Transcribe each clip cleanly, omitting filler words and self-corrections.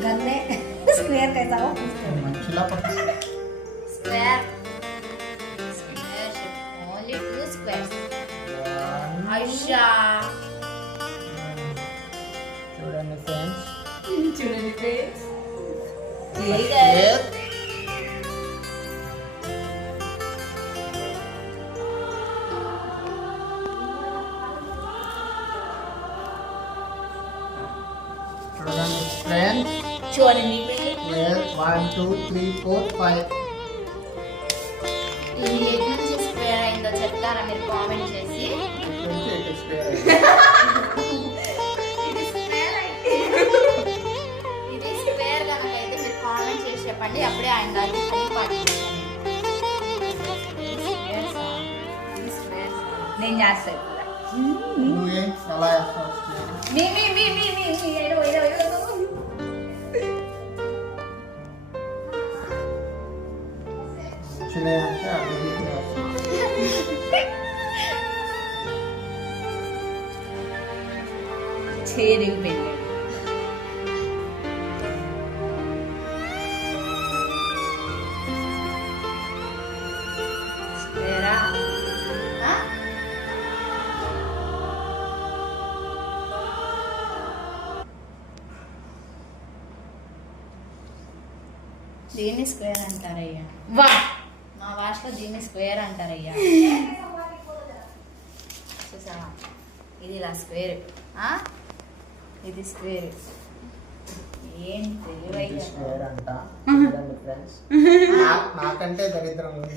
गन्ने स्क्वायर कैसा हो पूछते हैं मंचला पकड़ Square. Square shape. Only 2 squares. Aisha. చూడండి ఫ్రెండ్స్ చూడండి ఫ్రెండ్స్ చూడండి ఫ్రెండ్స్ చూడండి స్క్వేర్ 1 2 3 4 5 ఇది ఎటు నుంచి స్క్వేర్ అయిందో చెప్తారా మీరు కామెంట్ చేసి స్క్వేర్ ఇది స్క్వేర్ అయితే ఇది స్క్వేర్ కనుక అయితే మీరు కామెంట్ చేసి చెప్పండి అప్పుడే ఆయన దాన్ని పాటించండి నేను చేస్తాను నువ్వేం అలా వేస్తావు స్క్వేర్ మీ ఏడో చిన్న అంటే అది చేరి వెళ్ళాడు స్క్వేరా దీన్ని స్క్వేర్ అంటారయ్యా వా మా భాషలో దీన్ని స్క్వేర్ అంటారయ్యా చూసావా ఇది ఇలా స్క్వేర్ ఇది స్క్వేర్ ఏంటి తెలివైతే స్క్వేర్ అంట చూడండి ఫ్రెండ్స్ నాకంటే దరిద్రం ఉంది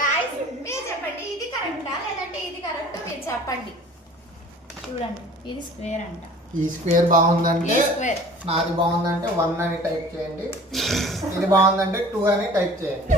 గాయ్స్ మీరు చెప్పండి ఇది కరెక్టా లేదంటే ఇది కరెక్ట్ మీరు చెప్పండి చూడండి ఇది స్క్వేర్ అంట ఈ స్క్వేర్ బాగుందంటే ఈ స్క్వేర్ నాది బాగుందంటే 1 అని టైప్ చేయండి ఇది బాగుందంటే 2 అని టైప్ చేయండి